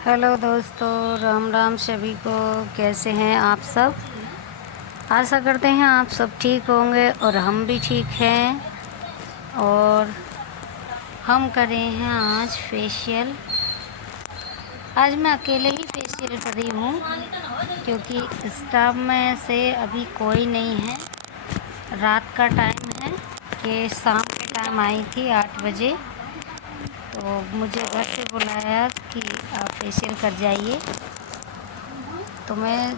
Hello दोस्तों, राम राम सभी को। कैसे हैं आप सब? आशा करते हैं आप सब ठीक होंगे और हम भी ठीक हैं। और हम कर रहे हैं आज फेशियल। आज मैं अकेले ही फेशियल कर रही हूँ क्योंकि स्टाफ में से अभी कोई नहीं है। रात का टाइम है कि शाम के टाइम आई थी 8 बजे, तो मुझे घर से बुलाया कि आप फेशियल कर जाइए। तो मैं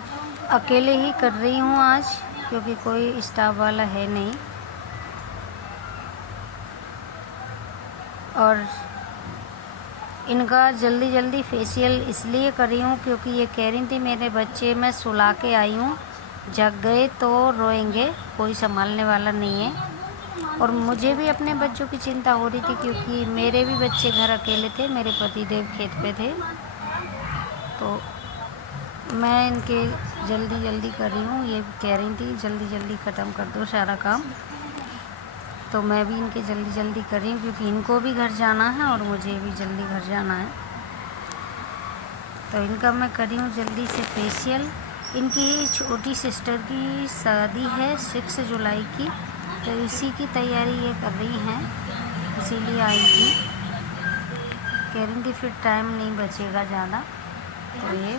अकेले ही कर रही हूँ आज क्योंकि कोई स्टाफ वाला है नहीं। और इनका जल्दी जल्दी फेशियल इसलिए कर रही हूँ क्योंकि ये कह रही थी मेरे बच्चे मैं सुला के आई हूँ, जग गए तो रोएंगे, कोई संभालने वाला नहीं है। और मुझे भी अपने बच्चों की चिंता हो रही थी क्योंकि मेरे भी बच्चे घर अकेले थे, मेरे पतिदेव खेत पे थे। तो मैं इनके जल्दी जल्दी कर रही हूँ। ये कह रही थी जल्दी जल्दी ख़त्म कर दो सारा काम, तो मैं भी इनके जल्दी जल्दी कर रही हूँ क्योंकि इनको भी घर जाना है और मुझे भी जल्दी घर जाना है। तो इनका मैं कर रही हूँ जल्दी से फेशियल। इनकी छोटी सिस्टर की शादी है 6 जुलाई की, तो इसी की तैयारी ये कर रही हैं, इसीलिए आई थी। कह रही थी फिर टाइम नहीं बचेगा ज़्यादा, तो ये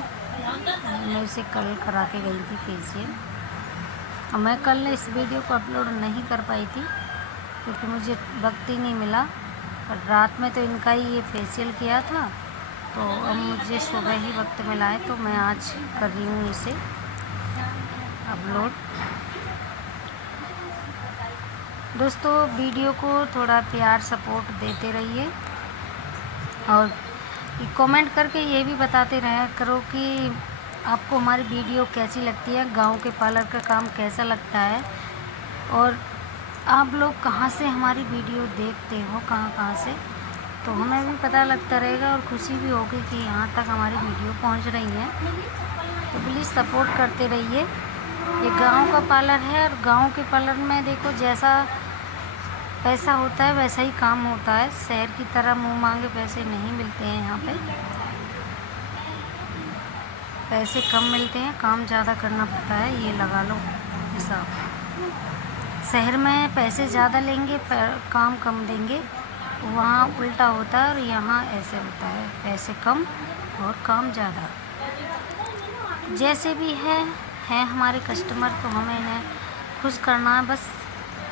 मैं इसे कल करा के गई थी फेशियल। और मैं कल इस वीडियो को अपलोड नहीं कर पाई थी क्योंकि मुझे वक्त ही नहीं मिला। और रात में तो इनका ही ये फेशियल किया था, तो अब मुझे सुबह ही वक्त मिला है, तो मैं आज कर रही हूँ इसे अपलोड। दोस्तों, वीडियो को थोड़ा प्यार सपोर्ट देते रहिए और कमेंट करके ये भी बताते रहा करो कि आपको हमारी वीडियो कैसी लगती है, गांव के पार्लर का काम कैसा लगता है, और आप लोग कहाँ से हमारी वीडियो देखते हो, कहाँ से, तो हमें भी पता लगता रहेगा और खुशी भी होगी कि यहाँ तक हमारी वीडियो पहुँच रही है। तो प्लीज़ सपोर्ट करते रहिए। ये गांव का पार्लर है और गांव के पार्लर में देखो जैसा पैसा होता है वैसा ही काम होता है। शहर की तरह मुँह मांगे पैसे नहीं मिलते हैं। यहाँ पे पैसे कम मिलते हैं, काम ज़्यादा करना पड़ता है। ये लगा लो हिसाब। शहर में पैसे ज़्यादा लेंगे, काम कम देंगे, वहाँ उल्टा होता है और यहाँ ऐसे होता है, पैसे कम और काम ज़्यादा। जैसे भी है हमारे कस्टमर, तो हमें इन्हें खुश करना है, बस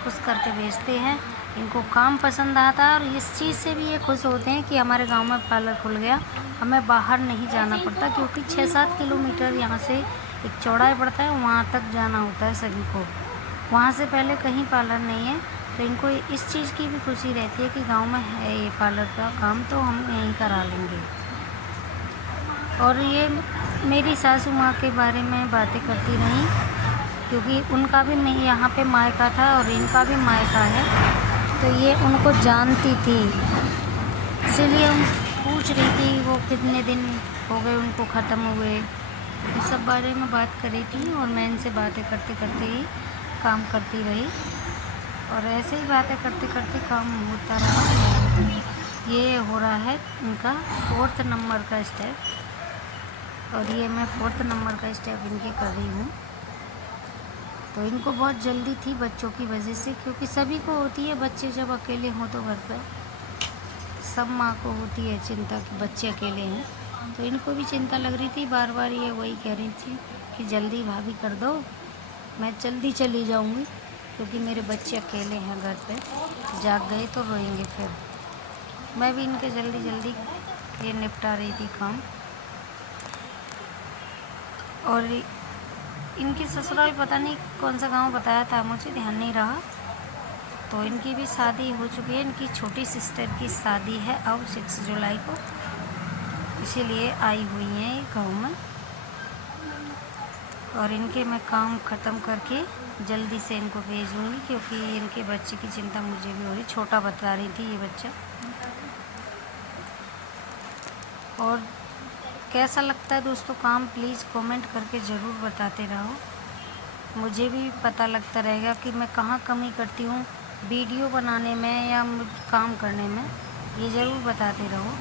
खुश करके बेचते हैं। इनको काम पसंद आता है और इस चीज़ से भी ये खुश होते हैं कि हमारे गांव में पार्लर खुल गया, हमें बाहर नहीं जाना पड़ता क्योंकि 6-7 किलोमीटर यहाँ से एक चौड़ाई पड़ता है, वहाँ तक जाना होता है सभी को। वहाँ से पहले कहीं पार्लर नहीं है, तो इनको इस चीज़ की भी खुशी रहती है कि गांव में है ये पार्लर का काम, तो हम यहीं करा लेंगे। और ये मेरी सासू माँ के बारे में बातें करती रहीं क्योंकि उनका भी नहीं यहाँ पे मायका था और इनका भी मायका है, तो ये उनको जानती थी, इसीलिए हम पूछ रही थी वो कितने दिन हो गए उनको ख़त्म हुए। इस सब बारे में बात कर रही थी और मैं इनसे बातें करते करते ही काम करती रही और ऐसे ही बातें करते करते काम होता रहा। ये हो रहा है इनका 4th नंबर का स्टेप और ये मैं 4th नंबर का स्टेप इनके कर रही हूँ। तो इनको बहुत जल्दी थी बच्चों की वजह से, क्योंकि सभी को होती है, बच्चे जब अकेले हों तो घर पर सब माँ को होती है चिंता कि बच्चे अकेले हैं। तो इनको भी चिंता लग रही थी, बार बार ये वही कह रही थी कि जल्दी भाभी कर दो, मैं जल्दी चली जाऊँगी क्योंकि मेरे बच्चे अकेले हैं घर पे, जाग गए तो रोएंगे फिर। मैं भी इनके जल्दी जल्दी ये निपटा रही थी काम। और इनकी ससुराल पता नहीं कौन सा गांव बताया था, मुझे ध्यान नहीं रहा। तो इनकी भी शादी हो चुकी है, इनकी छोटी सिस्टर की शादी है अब 6 जुलाई को, इसीलिए आई हुई हैं ये गाँव में। और इनके मैं काम ख़त्म करके जल्दी से इनको भेजूँगी क्योंकि इनके बच्चे की चिंता मुझे भी हो रही, छोटा बता रही थी ये बच्चा। और कैसा लगता है दोस्तों काम, प्लीज़ कमेंट करके ज़रूर बताते रहो, मुझे भी पता लगता रहेगा कि मैं कहाँ कमी करती हूँ वीडियो बनाने में या काम करने में, ये ज़रूर बताते रहो।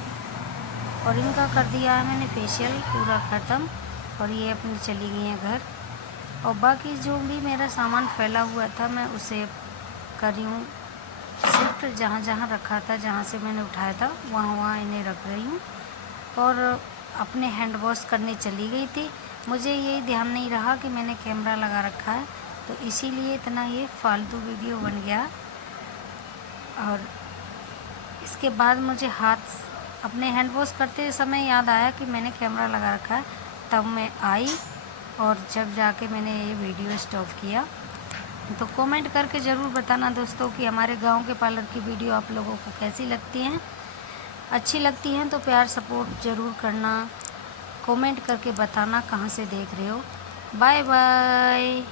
और इनका कर दिया है मैंने फेशियल पूरा ख़त्म और ये अपनी चली गई हैं घर। और बाकी जो भी मेरा सामान फैला हुआ था मैं उसे कर रही हूँ शिफ्ट, जहाँ जहाँ रखा था, जहाँ से मैंने उठाया था वहाँ वहाँ इन्हें रख रही हूँ। और अपने हैंड वॉश करने चली गई थी, मुझे ये ध्यान नहीं रहा कि मैंने कैमरा लगा रखा है, तो इसीलिए इतना ये फालतू वीडियो बन गया। और इसके बाद मुझे अपने हैंड वॉश करते समय याद आया कि मैंने कैमरा लगा रखा है, तब मैं आई और जब जाके मैंने ये वीडियो स्टॉप किया। तो कमेंट करके ज़रूर बताना दोस्तों कि हमारे गांव के पार्लर की वीडियो आप लोगों को कैसी लगती हैं। अच्छी लगती हैं तो प्यार सपोर्ट ज़रूर करना, कमेंट करके बताना कहाँ से देख रहे हो। Bye bye.